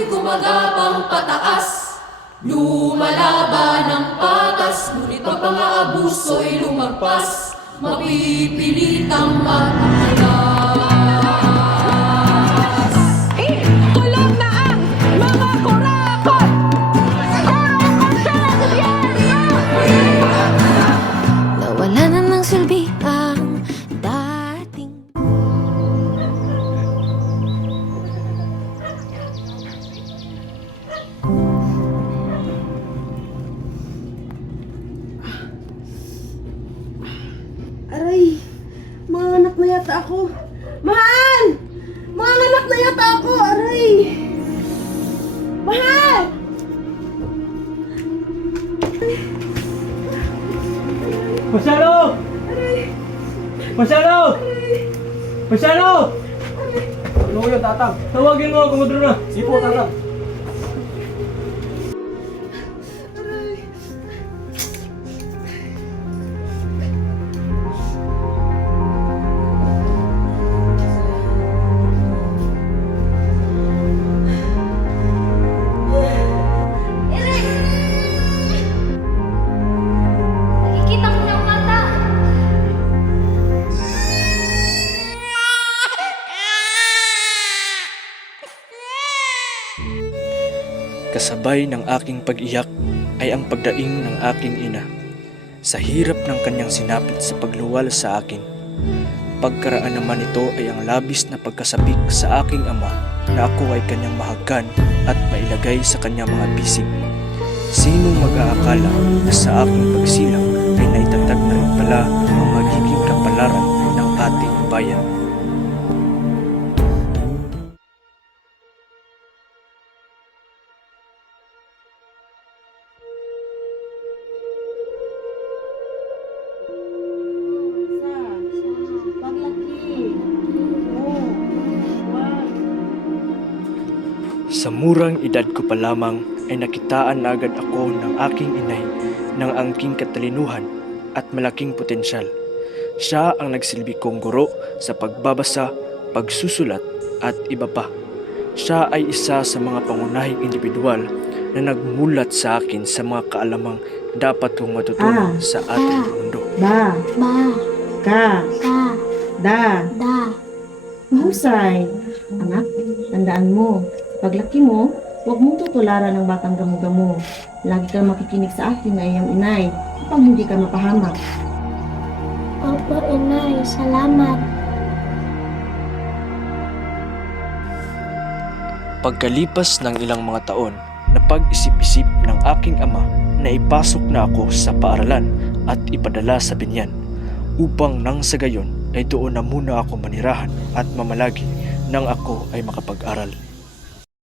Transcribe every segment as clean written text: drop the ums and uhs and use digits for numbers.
Ako'y gumagapang pataas, lumalaban ng patas, ngunit pag mga abuso'y lumagpas, mapipilitang magpapalas. Kulong na ang mga kurakot! Kurakot sa gobyerno! Nawala na ng silbi ang dating. Aray, mga anak na yata ako. Mahal! Mga anak na yata ako, aray! Mahal! Masyalo! Masyalo! Masyalo! Ano yun, tatang? Tawagin mo ako, Madro na. Sige po, tatang. Nakikita ko ng mata. Kasabay ng aking pag-iyak ay ang pagdaing ng aking ina. Sa hirap ng kanyang sinapit sa pagluwal sa akin. Pagkaraan naman ito ay ang labis na pagkasabik sa aking ama na ako ay kanyang mahagkan at mailagay sa kanyang mga bisig. Sinong mag-aakala na sa aking pagsilang ay naitatag na rin pala ang magiging kapalaran ng ating bayan. Sa murang edad ko pa lamang ay nakitaan na agad ako ng aking inay ng angking katalinuhan at malaking potensyal. Siya ang nagsilbi kong guro sa pagbabasa, pagsusulat at iba pa. Siya ay isa sa mga pangunahing individual na nagmulat sa akin sa mga kaalamang dapat kong matutunan sa ating mundo. Ba, Ba, ka, ka, da, da. mahusay. Anak, tandaan mo, paglaki mo, huwag mong tutularan ng batang gamo-gamo. Lagi kang makikinig sa akin na iyong inay upang hindi ka mapahamak. Opo, inay. Salamat. Pagkalipas ng ilang mga taon, napag-isip-isip ng aking ama na ipasok na ako sa paaralan at ipadala sa binyan upang nang sa gayon ay doon na muna ako manirahan at mamalagi nang ako ay makapag-aral.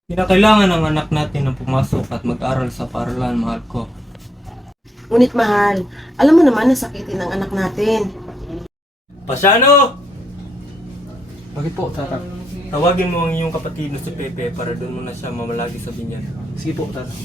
Kinakailangan ng anak natin na pumasok at mag-aral sa paaralan, mahal ko. Ngunit mahal, alam mo naman na sakitin ng anak natin. Pasyano! Bakit po, tatang? Tawagin mo ang iyong kapatid na si Pepe para doon muna siya mamalagi sa binyan. Sige po, tatang.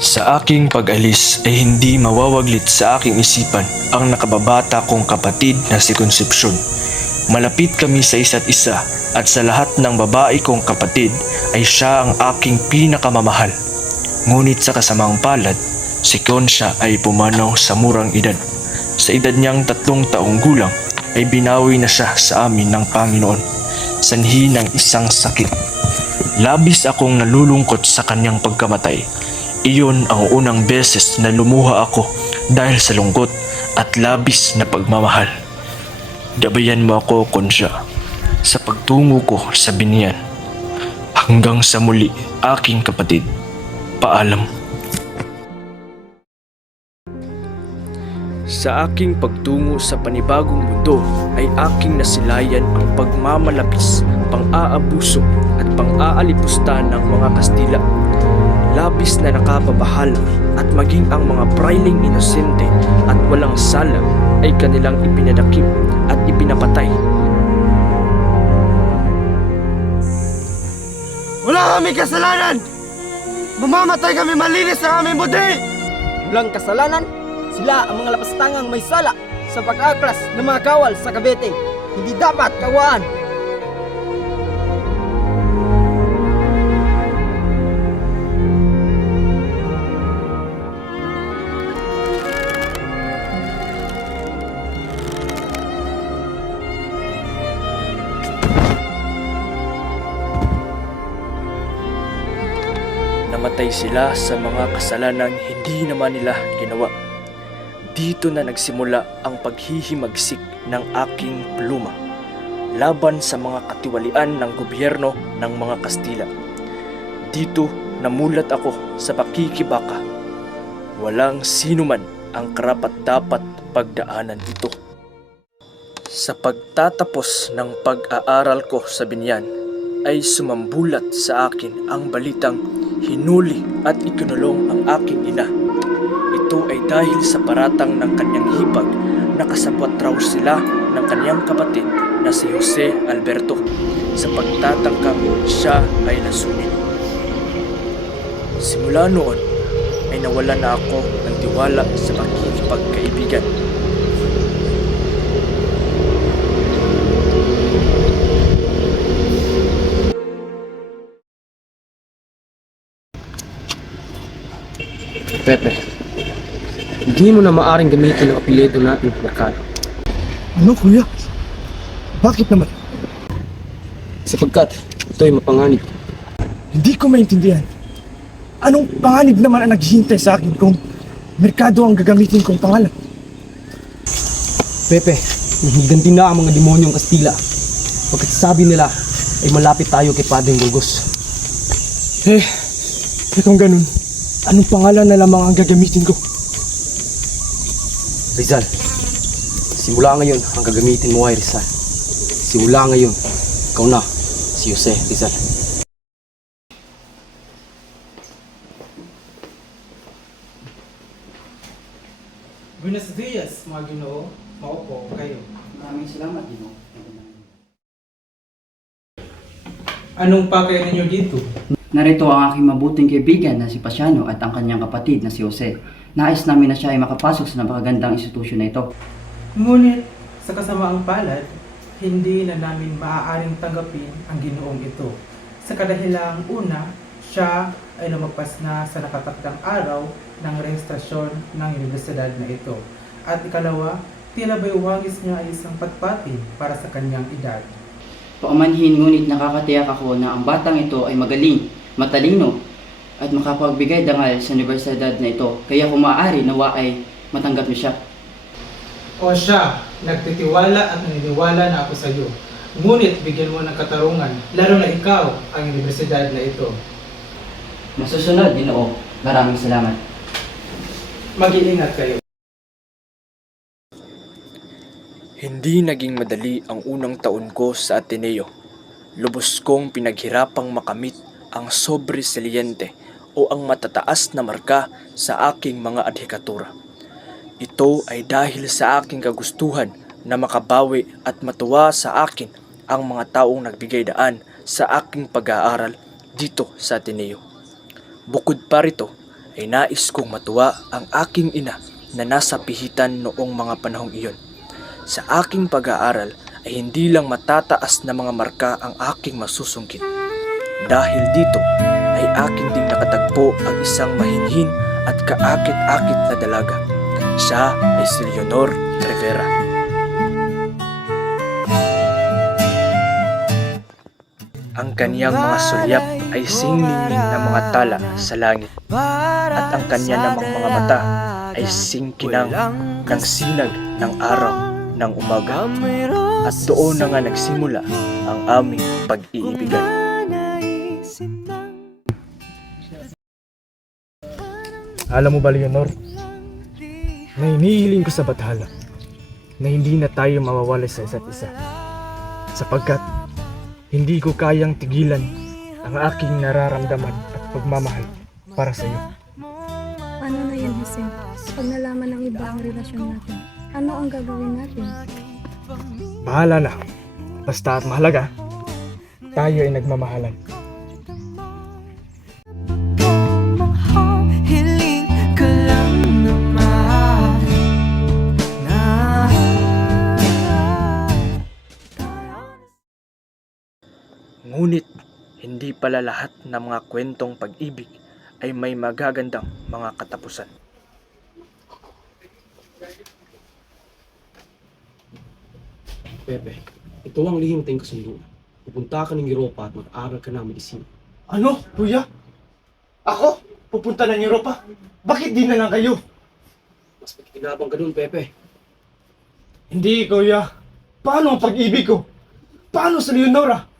Sa aking pag-alis ay hindi mawawaglit sa aking isipan ang nakababata kong kapatid na si Concepcion. Malapit kami sa isa't isa at sa lahat ng babae kong kapatid ay siya ang aking pinakamamahal. Ngunit sa kasamang palad, si Concha ay pumanaw sa murang edad. Sa edad niyang 3 taong gulang ay binawi na siya sa amin ng Panginoon. Sanhi ng isang sakit. Labis akong nalulungkot sa kanyang pagkamatay. Iyon ang unang beses na lumuha ako dahil sa lungkot at labis na pagmamahal. Gabayan mo ako, Konsya, sa pagtungo ko sa binyan. Hanggang sa muli, aking kapatid. Paalam. Sa aking pagtungo sa panibagong mundo ay aking nasilayan ang pagmamalabis, pang-aabuso at pang-aalipusta ng mga Kastila. Labis na nakababahala at maging ang mga prailing inosente at walang sala ay kanilang ipinadakip at ipinapatay. Wala kami kasalanan! Mamamatay kami malinis sa aming budi! Walang kasalanan, sila ang mga lapastangang may sala sa pag-aklas ng mga kawal sa Cavite. Hindi dapat kawaan. Namatay sila sa mga kasalanang hindi naman nila ginawa. Dito na nagsimula ang paghihimagsik ng aking pluma laban sa mga katiwalian ng gobyerno ng mga Kastila. Dito namulat ako sa pakikibaka. Walang sino man ang karapat-dapat pagdaanan ito. Sa pagtatapos ng pag-aaral ko sa binyan, ay sumambulat sa akin ang balitang hinuli at ikinulong ang aking ina. Ito ay dahil sa paratang ng kanyang hipag na kasabwat raw sila ng kanyang kapatid na si Jose Alberto sa pagtatangkang siya ay nasunin. Simula noon ay nawala na ako ng tiwala sa pakikipagkaibigan. Pepe, hindi mo na maaring gamitin ang apelyido natin, Mercado. Ano kuya? Bakit naman? Sapagkat ito ay mapanganib. Hindi ko maintindihan. Anong panganib naman ang naghihintay sa akin kung Merkado ang gagamitin kong pangalan? Pepe, higanti na ang mga demonyong Kastila. Pagkatsabi nila ay malapit tayo kay Padeng Burgos. Kung ganun, anong pangalan na lamang ang gagamitin ko? Rizal, simula ngayon ang gagamitin mo ay Rizal. Simula ngayon, ikaw na, si Jose Rizal. Buenos dias, mga Ginoo. Maupo kayo. Maraming salamat, Ginoo. Anong pakay ninyo dito? Narito ang aking mabuting kaibigan na si Pasiano at ang kanyang kapatid na si Jose. Nais namin na siya ay makapasok sa napakagandang institusyon na ito. Ngunit, sa kasamaang palad, hindi na namin maaaring tanggapin ang Ginoong ito. Sa kadahilang una, siya ay lumagpas na sa nakatakdang araw ng rehistrasyon ng universidad na ito. At ikalawa, tila ba'y wangis niya ay isang patpati para sa kanyang edad. Paumanhin ngunit nakakatiyak ako na ang batang ito ay magaling, matalino, at makapagbigay dangal sa universidad na ito. Kaya kung maaari nawa ay matanggap niyo siya. O siya, nagtitiwala at naniniwala na ako sa iyo. Ngunit bigyan mo ng katarungan, lalo na ikaw ang universidad na ito. Masusunod, Ginoo. Maraming salamat. Mag-iingat kayo. Hindi naging madali ang unang taon ko sa Ateneo. Lubos kong pinaghirapang makamit ang sobresaliente o ang matataas na marka sa aking mga adhikatura. Ito ay dahil sa aking kagustuhan na makabawi at matuwa sa akin ang mga taong nagbigay daan sa aking pag-aaral dito sa Ateneo. Bukod pa rito ay nais kong matuwa ang aking ina na nasa pihitan noong mga panahong iyon. Sa aking pag-aaral ay hindi lang matataas na mga marka ang aking masusungkit. Dahil dito ay akin ding nakatagpo ang isang mahinhin at kaakit-akit na dalaga. Siya ay si Leonor Rivera. Ang kaniyang mga sulyap ay singning ng mga tala sa langit at ang kanya namang mga mata ay singkinang ng sinag ng araw ng umaga. At doon na nga nagsimula ang aming pag-iibigan. Alam mo ba, Leonor, na hinihiling ko sa bathala na hindi na tayo mawawala sa isa't isa. Sapagkat hindi ko kayang tigilan ang aking nararamdaman at pagmamahal para sa iyo. Ano na yan, Jose? Pag nalaman ng iba ang relasyon natin, ano ang gagawin natin? Bahala na. Basta at mahalaga, tayo ay nagmamahalan. Ngunit hindi pala lahat ng mga kwentong pag-ibig ay may magagandang mga katapusan. Pepe, ito ang lihim tayong kasundo. Pupunta ka ng Europa at mag-aral ka ng medisina. Ano, kuya? Ako? Pupunta ng Europa? Bakit di na lang kayo? Mas makikinabang ka dun, Pepe. Hindi, kuya. Paano ang pag-ibig ko? Paano sa Leonora?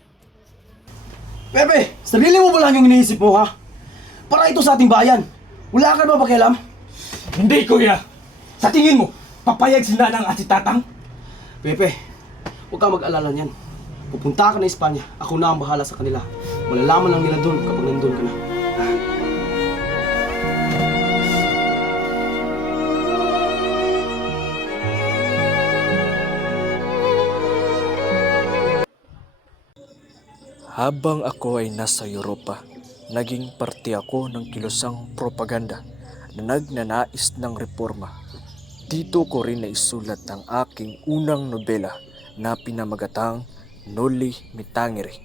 Pepe, sarili mo ba lang yung iniisip mo, ha? Para ito sa ating bayan. Wala ka ba pakialam? Hindi, kuya. Sa tingin mo, papayag si Nanang at si Tatang? Pepe, huwag ka mag-alala niyan. Pupunta ka na Espanya, ako na ang bahala sa kanila. Malalaman lang nila doon kapag nandun ka na. Habang ako ay nasa Europa, naging parte ako ng kilusang propaganda na nagnanais ng reforma. Dito ko rin naisulat ang aking unang nobela na pinamagatang Noli Me Tangere.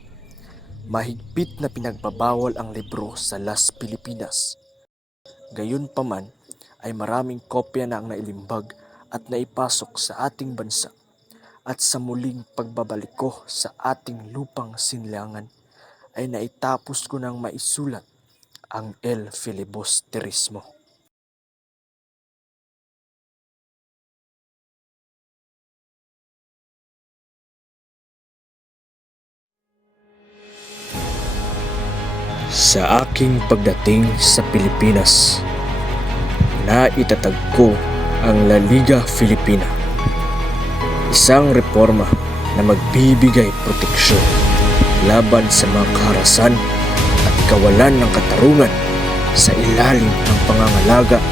Mahigpit na pinagbabawal ang libro sa Las Pilipinas. Gayunpaman ay maraming kopya na ang nailimbag at naipasok sa ating bansa. At sa muling pagbabalik ko sa ating lupang sinlangan ay naitapos ko ng maisulat ang El Filibusterismo. Sa aking pagdating sa Pilipinas, naitatag ko ang La Liga Filipina. Isang reforma na magbibigay proteksyon laban sa mga kaharasan at kawalan ng katarungan sa ilalim ng pangangalaga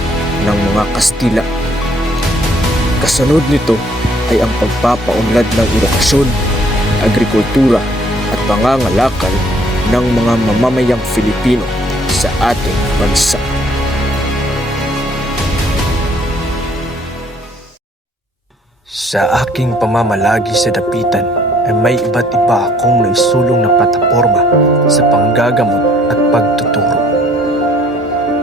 ng mga Kastila. Kasunod nito ay ang pagpapaunlad ng edukasyon, agrikultura at pangangalakal ng mga mamamayang Filipino sa ating bansa. Sa aking pamamalagi sa dapitan ay may iba't iba akong naisulong na plataporma sa panggagamot at pagtuturo.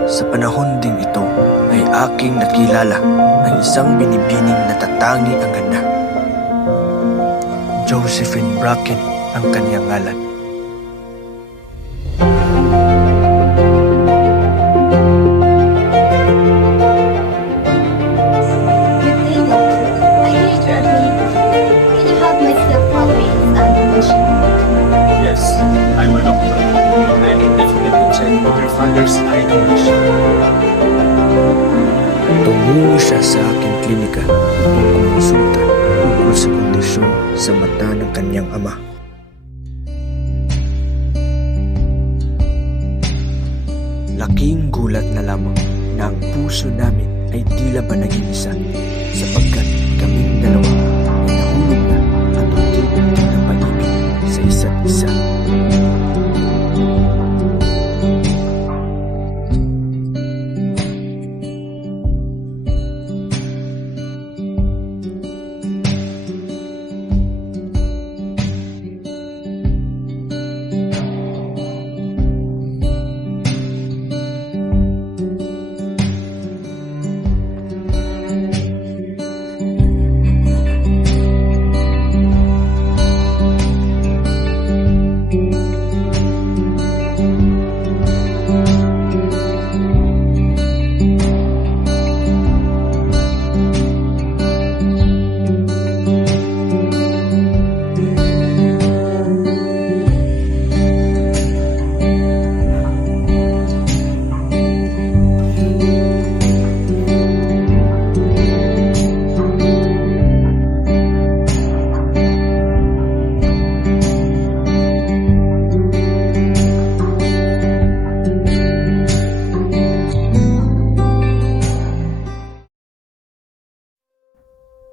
Sa panahon ding ito ay aking nakilala ang isang binibining natatangi ang ganda. Josephine Bracken ang kanyang ngalan. Tumungo siya sa aking klinika upang kumonsulta tungkol sa kondisyon sa mata ng kanyang ama. Laking gulat na lamang na ang puso namin ay tila ba naging isa sapagkat kaming dalawa ay nahulog na at unti-unti ng pag-ibig sa isa't isa.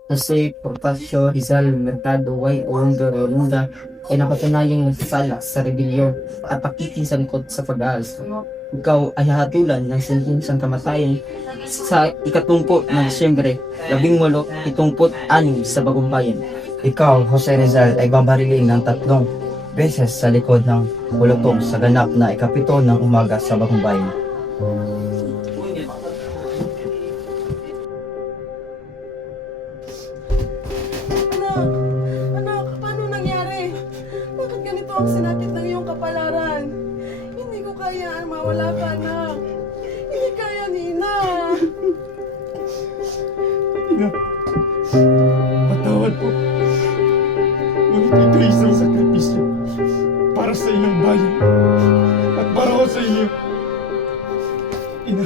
Jose Portasio Rizal Mercado Y. Olonga Rolanda ay napatunayang nagsasala sa rebelyon at pakikisangkot sa pag-aalas. Ikaw ay hahatulan ng sentensang kamatayan sa 30 ng Disyembre 1876 sa Bagong Bayan. Ikaw, Jose Rizal, ay babarilin ng 3 beses sa likod ng bulutong sa ganap na 7 ng umaga sa Bagong Bayan. Anak, paano nangyari? Bakit ganito ang sinapit ng iyong kapalaran? Hindi ko kaya mawala ka, anak. Hindi kaya, Nina. Patawad po. Ngunit ito ay isang sakripisyo para sa ilang bayan at para ko sa iyo. Ina,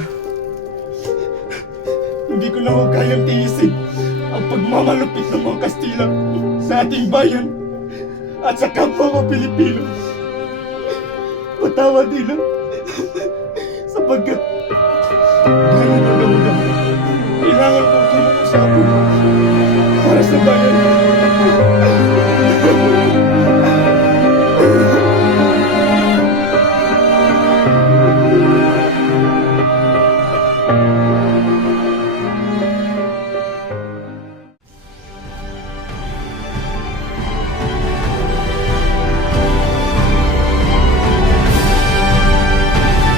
hindi ko na ako kayang tiisin ang pagmamalupit ng mga Kastila sa ating bayan at sa kapwa ko Pilipino. Patawad nila sapagkat bayan ng gamugan ko. Kailangan kong kumukusapon para sa bayan.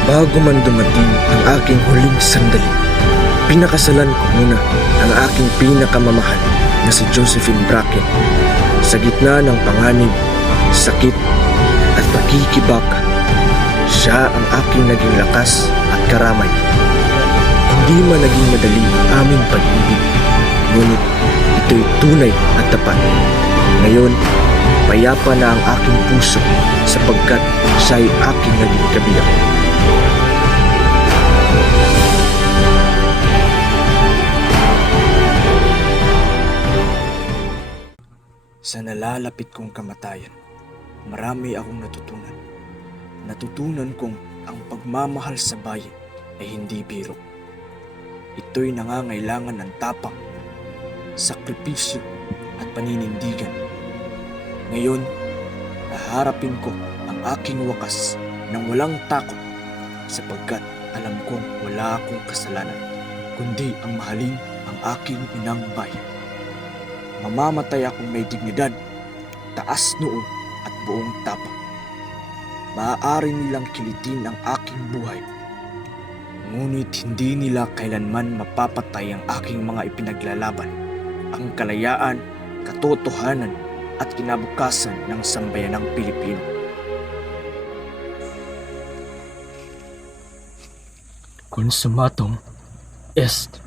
Bago man dumating ang aking huling sandali, pinakasalan ko muna ang aking pinakamamahal na si Josephine Bracken. Sa gitna ng panganib, sakit at pagkikibaka, siya ang aking naging lakas at karamay. Hindi man naging madali ang aming pag-ibig, ngunit ito'y tunay at tapat. Ngayon, payapa na ang aking puso sapagkat siya'y aking naging kabiyak. Sa nalalapit kong kamatayan, marami akong natutunan. Natutunan kong ang pagmamahal sa bayan ay hindi biro. Ito'y nangangailangan ng tapang, sakripisyo at paninindigan. Ngayon, haharapin ko ang aking wakas ng walang takot sapagkat alam kong wala akong kasalanan, kundi ang mahalin ang aking inang bayan. Mamamatay akong may dignidad, taas noo at buong tapang. Maaari nilang kilitin ang aking buhay, ngunit hindi nila kailanman mapapatay ang aking mga ipinaglalaban, ang kalayaan, katotohanan at kinabukasan ng sambayanang Pilipino. Consumatum est.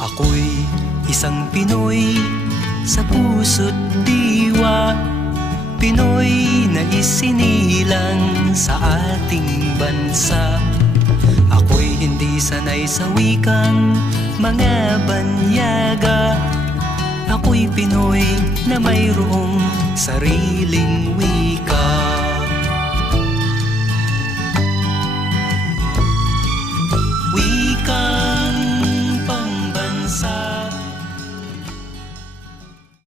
Ako'y isang Pinoy sa puso't diwa, Pinoy na isinilang sa ating bansa. Ako'y hindi sanay sa wikang mga banyaga, ako'y Pinoy na mayroong sariling wika.